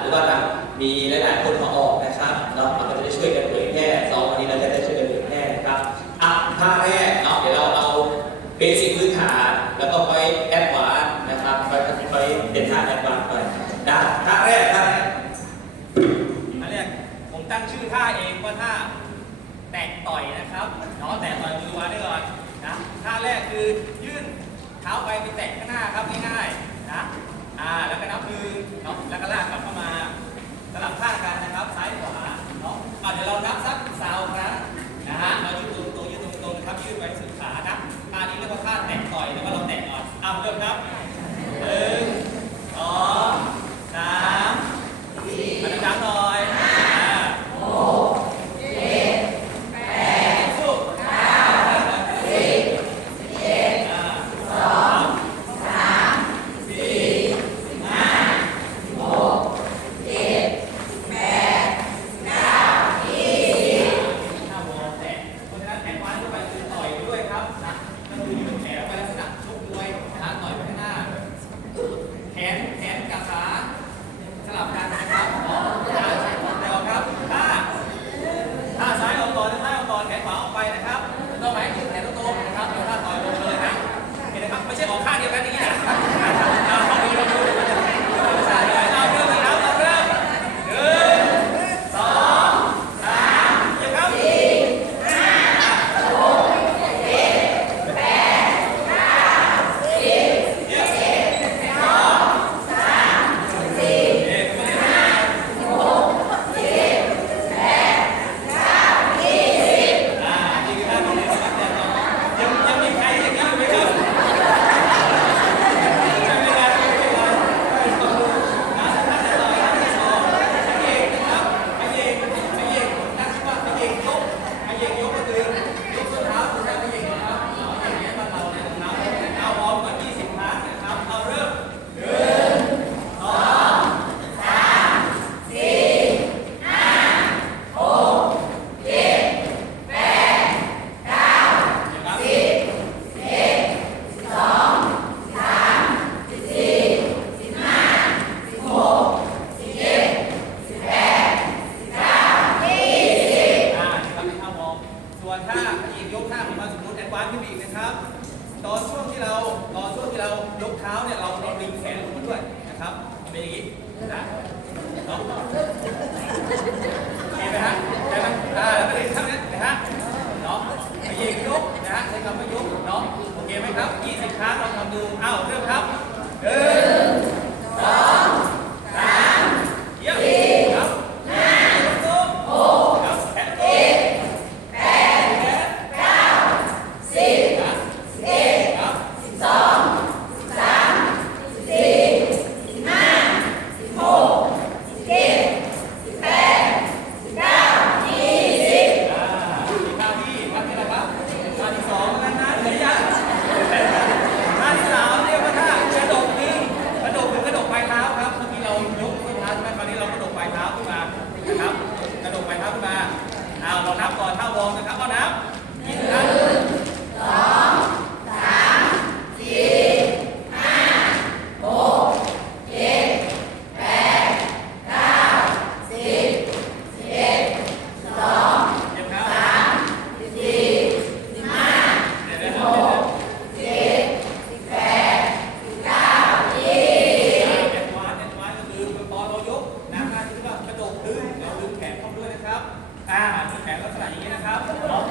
หรือว่ามีหลายๆคนมาออกนะครับเนาะ ขึ้นอีกนะครับ ตอนช่วงที่เราตอนช่วงที่เรายกเท้าเนี่ยเราเราดึงแขนลงมาด้วยนะครับเป็นอย่างนี้นะเนาะเห็นไหมฮะเห็นไหมอ่าแล้วก็เลยท่านี้นะฮะเนาะไปยืนยกนะฮะใช้คำว่ายกเนาะโอเคไหมครับยี่สิบครั้งลองทำดูอ้าวเริ่มครับเออ ก่อนเข้าวงนะครับเอาน้ำ ครับ